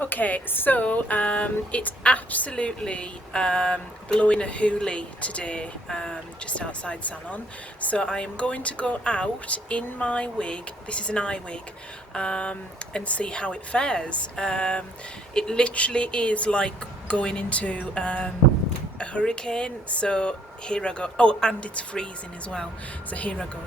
Okay, so it's absolutely blowing a hoolie today, just outside salon. So I am going to go out in my wig. This is an eye wig, and see how it fares. It literally is like going into a hurricane. So here I go. Oh, and it's freezing as well. So here I go.